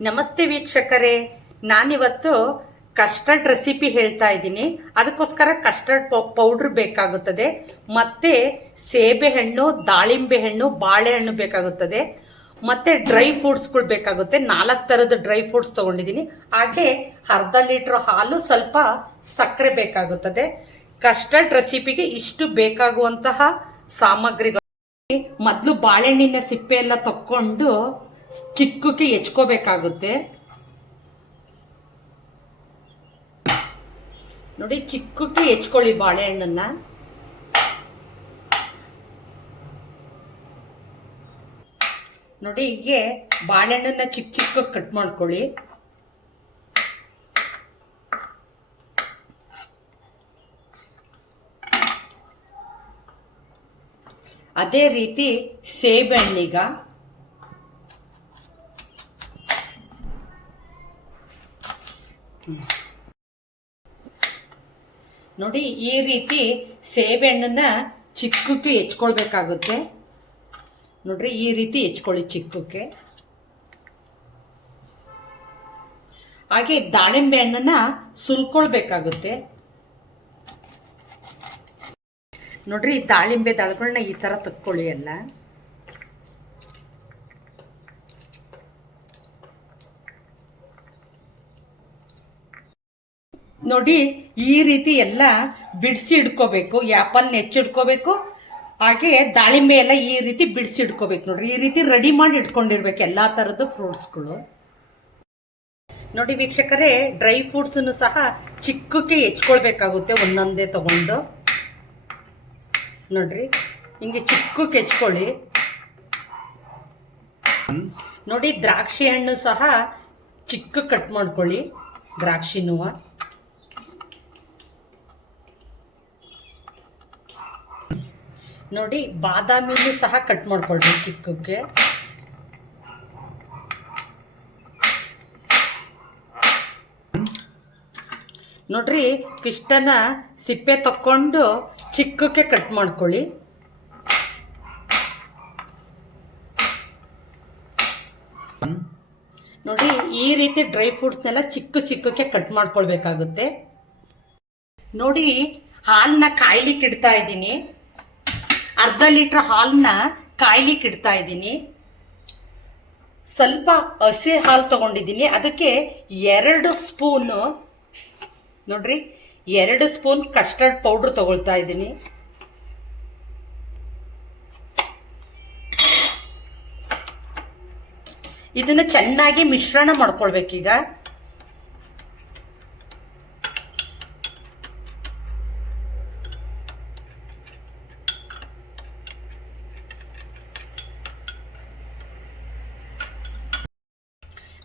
ನಮಸ್ತೆ ವೀಕ್ಷಕರೇ, ನಾನಿವತ್ತು ಕಸ್ಟರ್ಡ್ ರೆಸಿಪಿ ಹೇಳ್ತಾ ಇದ್ದೀನಿ. ಅದಕ್ಕೋಸ್ಕರ ಕಸ್ಟರ್ಡ್ ಪೌಡ್ರ್ ಬೇಕಾಗುತ್ತದೆ, ಮತ್ತೆ ಸೇಬೆಹಣ್ಣು, ದಾಳಿಂಬೆ ಹಣ್ಣು, ಬಾಳೆಹಣ್ಣು ಬೇಕಾಗುತ್ತದೆ, ಮತ್ತೆ ಡ್ರೈ ಫ್ರೂಟ್ಸ್ಗಳು ಬೇಕಾಗುತ್ತೆ. 4 ಥರದ ಡ್ರೈ ಫ್ರೂಟ್ಸ್ ತೊಗೊಂಡಿದ್ದೀನಿ. ಹಾಗೆ ಅರ್ಧ ಲೀಟ್ರ್ ಹಾಲು, ಸ್ವಲ್ಪ ಸಕ್ಕರೆ ಬೇಕಾಗುತ್ತದೆ. ಕಸ್ಟರ್ಡ್ ರೆಸಿಪಿಗೆ ಇಷ್ಟು ಬೇಕಾಗುವಂತಹ ಸಾಮಗ್ರಿಗಳು. ಮೊದಲು ಬಾಳೆಹಣ್ಣಿನ ಸಿಪ್ಪೆ ಎಲ್ಲ ತಕ್ಕೊಂಡು ಚಿಕ್ಕಕ್ಕೆ ಹೆಚ್ಕೋಬೇಕಾಗುತ್ತೆ. ನೋಡಿ, ಚಿಕ್ಕಕ್ಕೆ ಹೆಚ್ಕೊಳ್ಳಿ ಬಾಳೆಹಣ್ಣನ್ನ. ನೋಡಿ, ಹೀಗೆ ಬಾಳೆಹಣ್ಣನ್ನ ಚಿಕ್ಕ ಚಿಕ್ಕ ಕಟ್ ಮಾಡ್ಕೊಳ್ಳಿ. ಅದೇ ರೀತಿ ಸೇಬೆಹಣ್ಣೀಗ ನೋಡಿ, ಈ ರೀತಿ ಸೇಬೆಹಣ್ಣನ್ನ ಚಿಕ್ಕಕ್ಕೆ ಹೆಚ್ಕೊಳ್ಬೇಕಾಗುತ್ತೆ. ನೋಡ್ರಿ, ಈ ರೀತಿ ಹೆಚ್ಕೊಳ್ಳಿ ಚಿಕ್ಕಕ್ಕೆ. ಹಾಗೆ ದಾಳಿಂಬೆ ಹಣ್ಣನ್ನ ಸುಲ್ಕೊಳ್ಬೇಕಾಗುತ್ತೆ. ನೋಡ್ರಿ, ದಾಳಿಂಬೆ ದಳಗಳನ್ನ ಈ ತರ ತಕ್ಕೊಳ್ಳಿ ಎಲ್ಲ. ನೋಡಿ, ಈ ರೀತಿ ಎಲ್ಲ ಬಿಡಿಸಿ ಇಡ್ಕೋಬೇಕು. ಆ್ಯಪಲ್ ಹೆಚ್ಚಿಡ್ಕೋಬೇಕು, ಹಾಗೆ ದಾಳಿಂಬೆ ಎಲ್ಲ ಈ ರೀತಿ ಬಿಡಿಸಿ ಇಡ್ಕೋಬೇಕು. ನೋಡ್ರಿ, ಈ ರೀತಿ ರೆಡಿ ಮಾಡಿ ಇಟ್ಕೊಂಡಿರ್ಬೇಕು ಎಲ್ಲ ಥರದ ಫ್ರೂಟ್ಸ್ಗಳು. ನೋಡಿ ವೀಕ್ಷಕರೇ, ಡ್ರೈ ಫ್ರೂಟ್ಸನ್ನು ಸಹ ಚಿಕ್ಕಕ್ಕೆ ಹೆಚ್ಕೊಳ್ಬೇಕಾಗುತ್ತೆ, ಒಂದೊಂದೇ ತಗೊಂಡು. ನೋಡ್ರಿ, ಹಿಂಗೆ ಚಿಕ್ಕಕ್ಕೆ ಹೆಚ್ಕೊಳ್ಳಿ. ನೋಡಿ, ದ್ರಾಕ್ಷಿ ಹಣ್ಣು ಸಹ ಚಿಕ್ಕ ಕಟ್ ಮಾಡ್ಕೊಳ್ಳಿ, ದ್ರಾಕ್ಷಿನೂ. ನೋಡಿ, ಬಾದಾಮಿನೂ ಸಹ ಕಟ್ ಮಾಡ್ಕೊಳ್ರಿ ಚಿಕ್ಕಕ್ಕೆ. ನೋಡ್ರಿ, ಪಿಷ್ಟನ ಸಿಪ್ಪೆ ತಕ್ಕೊಂಡು ಚಿಕ್ಕಕ್ಕೆ ಕಟ್ ಮಾಡ್ಕೊಳ್ಳಿ. ನೋಡಿ, ಈ ರೀತಿ ಡ್ರೈ ಫ್ರೂಟ್ಸ್ನೆಲ್ಲ ಚಿಕ್ಕ ಚಿಕ್ಕಕ್ಕೆ ಕಟ್ ಮಾಡ್ಕೊಳ್ಬೇಕಾಗುತ್ತೆ. ನೋಡಿ, ಹಾಲನ್ನ ಕಾಯ್ಲಿಕ್ಕೆ ಇಡ್ತಾ ಇದ್ದೀನಿ. ಅರ್ಧ ಲೀಟ್ರ್ ಹಾಲನ್ನ ಕಾಯ್ಲಿಕ್ಕೆ ಇಡ್ತಾ ಇದ್ದೀನಿ. ಸ್ವಲ್ಪ ಹಸಿ ಹಾಲು ತಗೊಂಡಿದ್ದೀನಿ, ಅದಕ್ಕೆ 2 ಸ್ಪೂನು, ನೋಡ್ರಿ, 2 ಸ್ಪೂನ್ ಕಸ್ಟರ್ಡ್ ಪೌಡ್ರ್ ತಗೊಳ್ತಾ ಇದ್ದೀನಿ. ಇದನ್ನ ಚೆನ್ನಾಗಿ ಮಿಶ್ರಣ ಮಾಡ್ಕೊಳ್ಬೇಕೀಗ.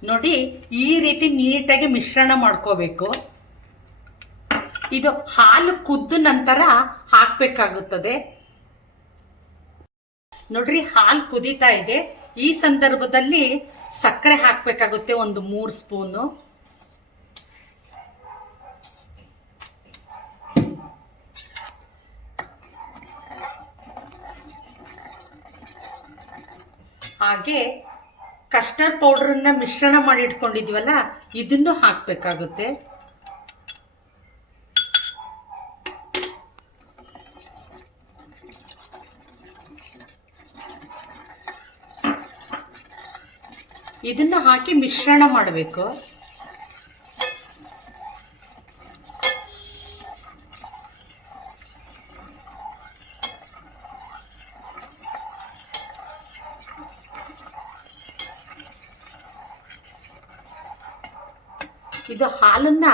ನೋಡಿ, ಈ ರೀತಿ ನೀಟಾಗಿ ಮಿಶ್ರಣ ಮಾಡ್ಕೋಬೇಕು. ಇದು ಹಾಲು ಕುದ್ದ ನಂತರ ಹಾಕಬೇಕಾಗುತ್ತದೆ. ನೋಡ್ರಿ, ಹಾಲು ಕುದೀತಾ ಇದೆ. ಈ ಸಂದರ್ಭದಲ್ಲಿ ಸಕ್ಕರೆ ಹಾಕಬೇಕಾಗುತ್ತೆ, ಒಂದು 3 ಸ್ಪೂನು. ಹಾಗೆ ಕಸ್ಟರ್ಡ್ ಪೌಡ್ರನ್ನ ಮಿಶ್ರಣ ಮಾಡಿ ಇಟ್ಕೊಂಡಿದ್ವಲ್ಲ, ಇದನ್ನು ಹಾಕಬೇಕಾಗುತ್ತೆ. ಇದನ್ನು ಹಾಕಿ ಮಿಶ್ರಣ ಮಾಡಬೇಕು. ಇದು ಹಾಲನ್ನ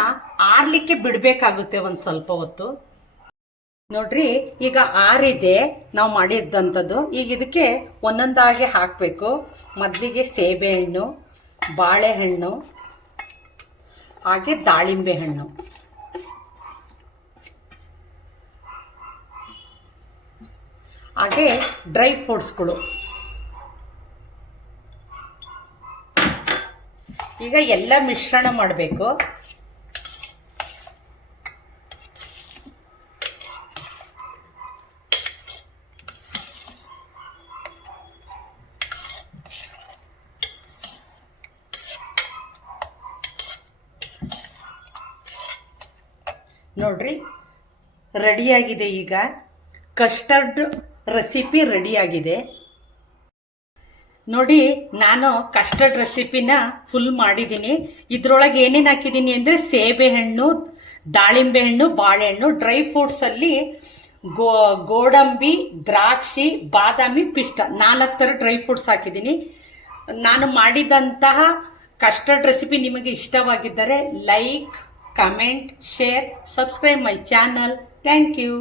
ಆರ್ಲಿಕ್ಕೆ ಬಿಡಬೇಕಾಗುತ್ತೆ ಒಂದು ಸ್ವಲ್ಪ ಹೊತ್ತು. ನೋಡ್ರಿ, ಈಗ ಆರಿದೆ ನಾವು ಮಾಡಿದ್ದಂಥದ್ದು. ಈಗ ಇದಕ್ಕೆ ಒಂದೊಂದಾಗಿ ಹಾಕಬೇಕು. ಮೊದಲಿಗೆ ಸೇಬೆಹಣ್ಣು, ಬಾಳೆಹಣ್ಣು, ಹಾಗೆ ದಾಳಿಂಬೆ ಹಣ್ಣು, ಹಾಗೆ ಡ್ರೈ ಫ್ರೂಟ್ಸ್ಗಳು. ಈಗ ಎಲ್ಲ ಮಿಶ್ರಣ ಮಾಡಬೇಕು. ನೋಡ್ರಿ ರೆಡಿಯಾಗಿದೆ. ಈಗ ಕಸ್ಟರ್ಡ್ ರೆಸಿಪಿ ರೆಡಿಯಾಗಿದೆ ನೋಡಿ. ನಾನು ಕಸ್ಟರ್ಡ್ ರೆಸಿಪಿನ ಫುಲ್ ಮಾಡಿದ್ದೀನಿ. ಇದ್ರೊಳಗೆ ಏನೇನು ಹಾಕಿದ್ದೀನಿ ಅಂದರೆ ಸೇಬೆಹಣ್ಣು, ದಾಳಿಂಬೆ ಹಣ್ಣು, ಬಾಳೆಹಣ್ಣು, ಡ್ರೈ ಫ್ರೂಟ್ಸಲ್ಲಿ ಗೋಡಂಬಿ, ದ್ರಾಕ್ಷಿ, ಬಾದಾಮಿ, ಪಿಸ್ತ 4 ಥರ ಡ್ರೈ ಫ್ರೂಟ್ಸ್ ಹಾಕಿದ್ದೀನಿ. ನಾನು ಮಾಡಿದಂತಹ ಕಸ್ಟರ್ಡ್ ರೆಸಿಪಿ ನಿಮಗೆ ಇಷ್ಟವಾಗಿದ್ದರೆ like, comment, share, subscribe my channel. Thank you.